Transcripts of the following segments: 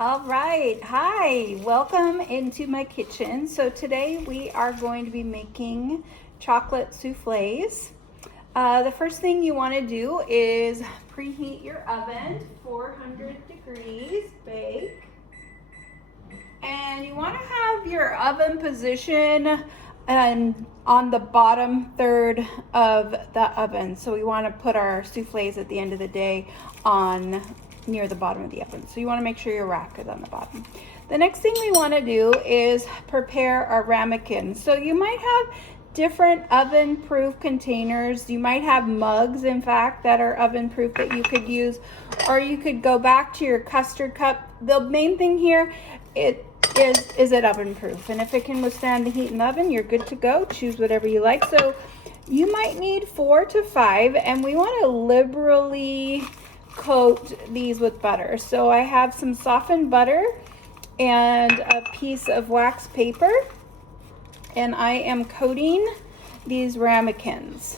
All right, hi, welcome into my kitchen. So today we are going to be making chocolate soufflés. The first thing you want to do is preheat your oven, 400 degrees, bake. And you want to have your oven position on the bottom third of the oven. So we want to put our soufflés at the end of the day on near the bottom of the oven. So you want to make sure your rack is on the bottom. The next thing we want to do is prepare our ramekins. So you might have different oven proof containers. You might have mugs, in fact, that are oven proof that you could use, or you could go back to your custard cup. The main thing here is it oven proof, and if it can withstand the heat in the oven, you're good to go. Choose whatever you like. So you might need 4 to 5, and we want to liberally coat these with butter. So I have some softened butter and a piece of wax paper, and I am coating these ramekins.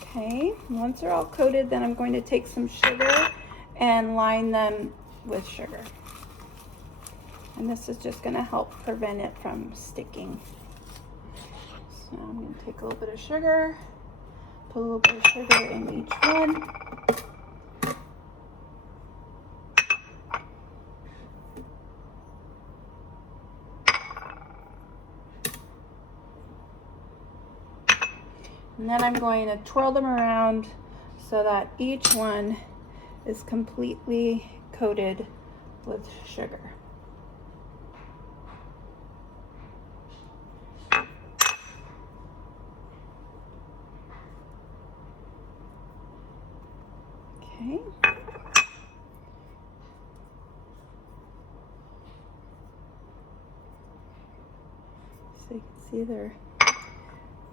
Okay, once they're all coated, then I'm going to take some sugar and line them with sugar. And this is just going to help prevent it from sticking. So I'm going to take a little bit of sugar, put a little bit of sugar in each one. And then I'm going to twirl them around so that each one is completely coated with sugar. Okay. So you can see they're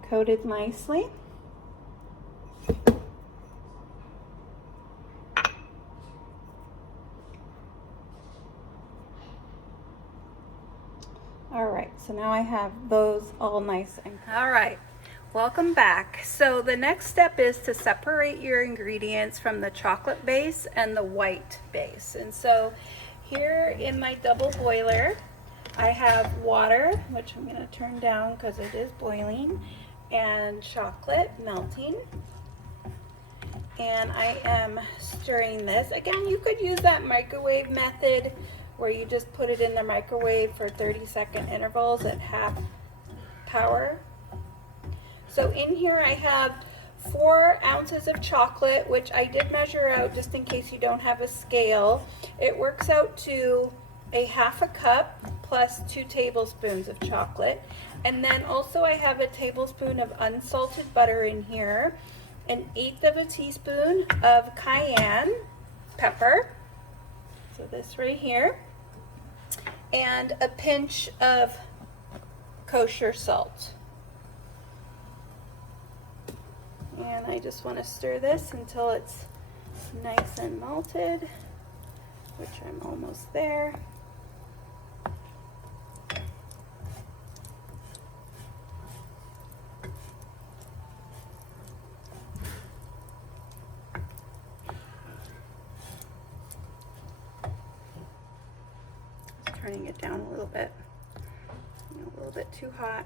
coated nicely. All right, so now I have those all nice and all right. Welcome back. So the next step is to separate your ingredients from the chocolate base and the white base. And so here in my double boiler, I have water, which I'm going to turn down because it is boiling, and chocolate melting. And I am stirring this. Again, you could use that microwave method where you just put it in the microwave for 30-second intervals at half power. So in here I have 4 ounces of chocolate, which I did measure out just in case you don't have a scale. It works out to a ½ cup plus 2 tablespoons of chocolate. And then also I have a tablespoon of unsalted butter in here, 1/8 of a teaspoon of cayenne pepper, so this right here, and a pinch of kosher salt. And I just want to stir this until it's nice and melted, which I'm almost there. Just turning it down a little bit, a little bit too hot.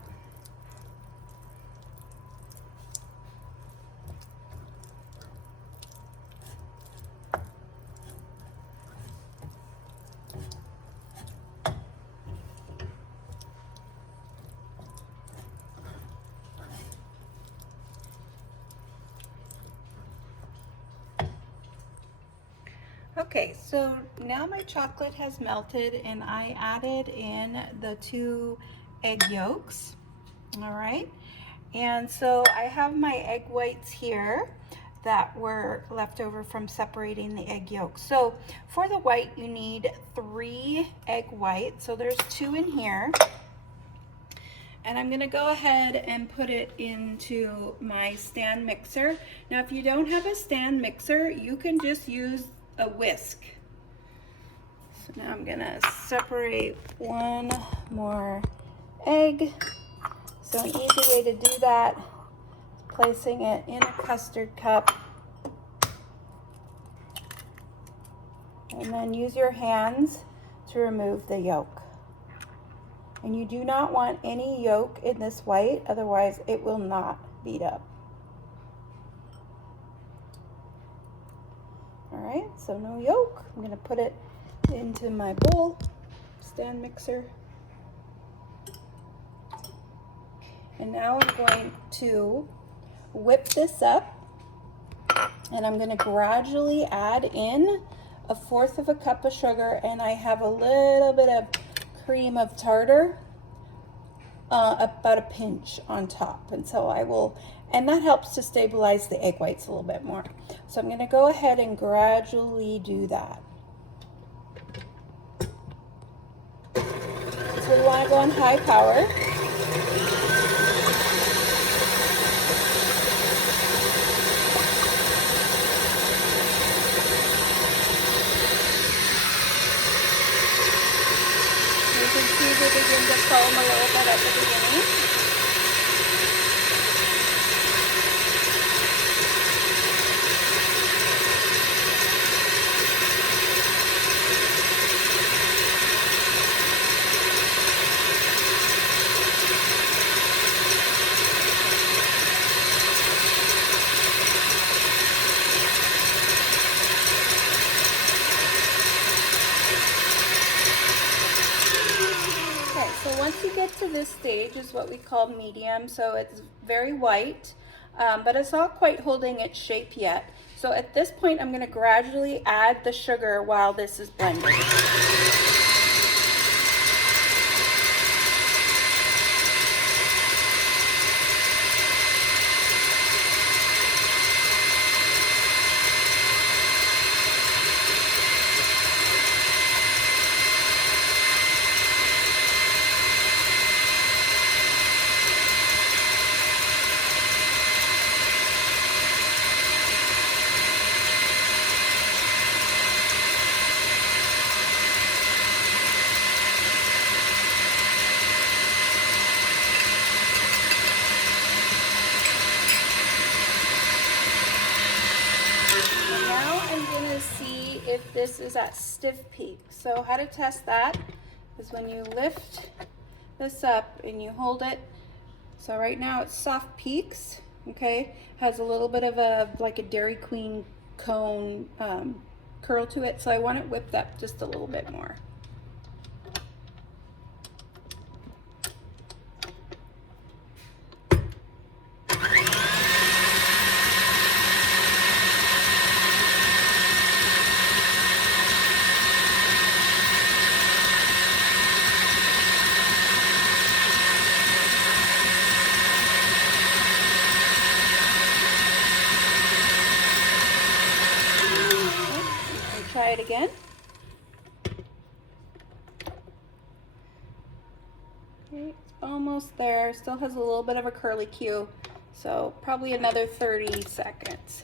Okay, so now my chocolate has melted and I added in the 2 egg yolks. All right, and so I have my egg whites here that were left over from separating the egg yolks. So for the white, you need 3 egg whites. So there's 2 in here. And I'm going to go ahead and put it into my stand mixer. Now, if you don't have a stand mixer, you can just use a whisk. So now I'm gonna separate one more egg. So an easy way to do that is placing it in a custard cup. And then use your hands to remove the yolk. And you do not want any yolk in this white, otherwise it will not beat up. All right, so no yolk. I'm gonna put it into my bowl, stand mixer. And now I'm going to whip this up, and I'm gonna gradually add in 1/4 cup of sugar, and I have a little bit of cream of tartar, about a pinch on top. And so I will, and that helps to stabilize the egg whites a little bit more. So I'm gonna go ahead and gradually do that. So we wanna go on high power. You can see they begin to foam a little bit at the beginning. So once you get to this stage is what we call medium. So it's very white, but it's not quite holding its shape yet. So at this point, I'm going to gradually add the sugar while this is blending. See if this is at stiff peak. So how to test that is when you lift this up and you hold it. So right now it's soft peaks, okay? Has a little bit of like a Dairy Queen cone curl to it. So I want it whipped up just a little bit more. Try it again. Okay, it's almost there. Still has a little bit of a curly cue, so probably another 30 seconds.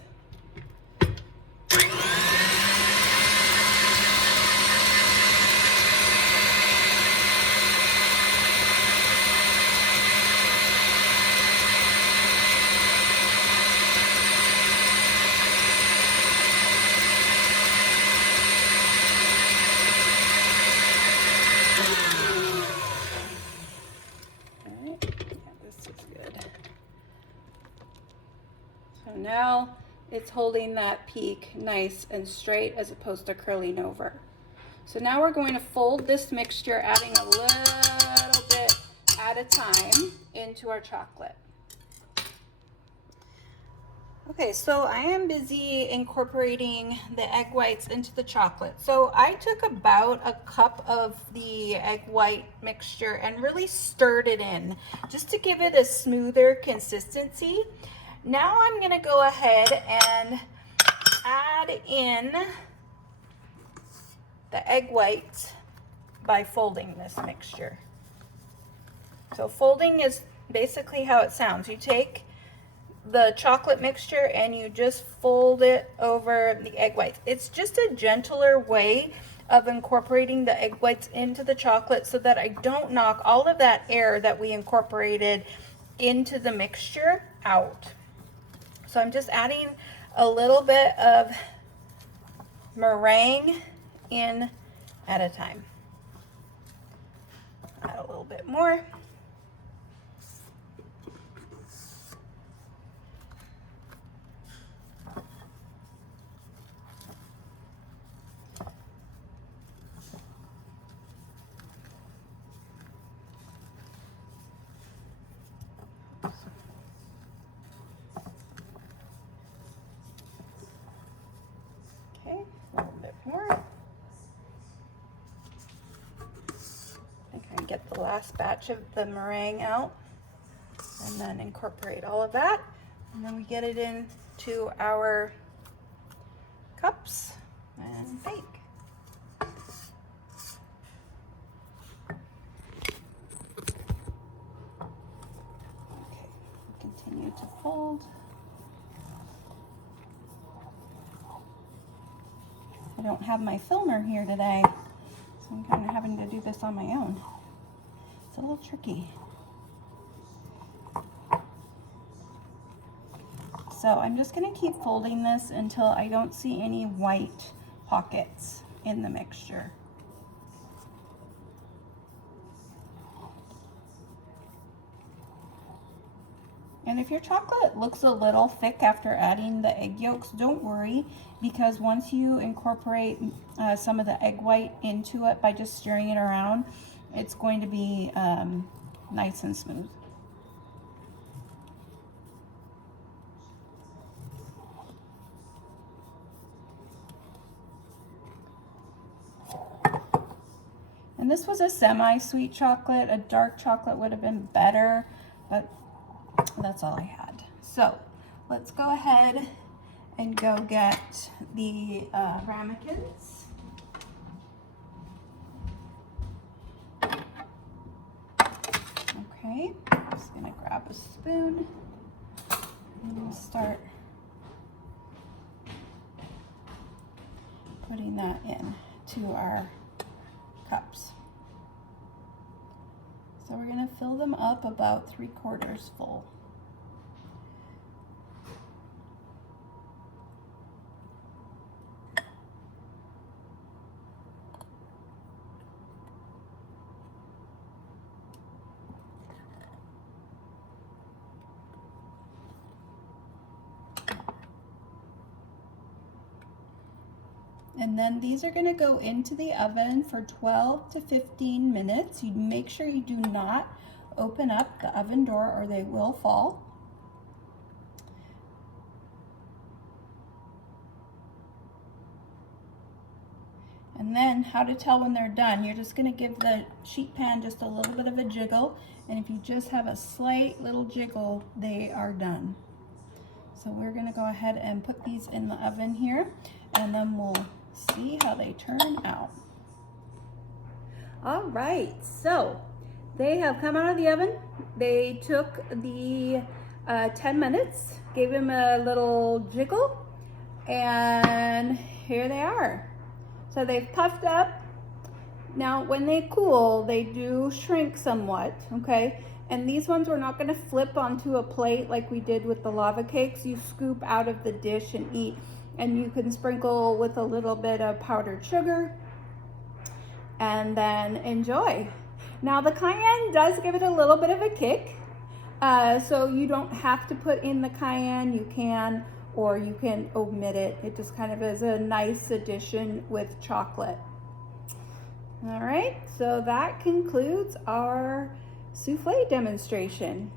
Now it's holding that peak nice and straight as opposed to curling over. So now we're going to fold this mixture, adding a little bit at a time into our chocolate. Okay, so I am busy incorporating the egg whites into the chocolate. So I took about a cup of the egg white mixture and really stirred it in just to give it a smoother consistency. Now I'm gonna go ahead and add in the egg whites by folding this mixture. So folding is basically how it sounds. You take the chocolate mixture and you just fold it over the egg whites. It's just a gentler way of incorporating the egg whites into the chocolate so that I don't knock all of that air that we incorporated into the mixture out. So I'm just adding a little bit of meringue in at a time. Add a little bit more. Okay, a little bit more. I think I can get the last batch of the meringue out and then incorporate all of that. And then we get it into our cups and bake. Okay, continue to fold. I don't have my filmer here today, so I'm kind of having to do this on my own. It's a little tricky. So I'm just going to keep folding this until I don't see any white pockets in the mixture. And if your chocolate looks a little thick after adding the egg yolks, don't worry, because once you incorporate some of the egg white into it by just stirring it around, it's going to be nice and smooth. And this was a semi-sweet chocolate. A dark chocolate would have been better, but that's all I had. So let's go ahead and go get the ramekins. Okay, I'm just gonna grab a spoon and start putting that in to our cups. So we're going to fill them up about 3/4 full. And then these are going to go into the oven for 12 to 15 minutes. You make sure you do not open up the oven door or they will fall. And then how to tell when they're done, you're just going to give the sheet pan just a little bit of a jiggle, and if you just have a slight little jiggle, they are done. So we're going to go ahead and put these in the oven here, and then we'll see how they turn out. All right, so they have come out of the oven. They took the 10 minutes, gave them a little jiggle, and here they are. So they've puffed up. Now when they cool, they do shrink somewhat, okay? And these ones we're not gonna flip onto a plate like we did with the lava cakes. You scoop out of the dish and eat. And you can sprinkle with a little bit of powdered sugar and then enjoy. Now the cayenne does give it a little bit of a kick. So you don't have to put in the cayenne, you can, or you can omit it. It just kind of is a nice addition with chocolate. All right, so that concludes our souffle demonstration.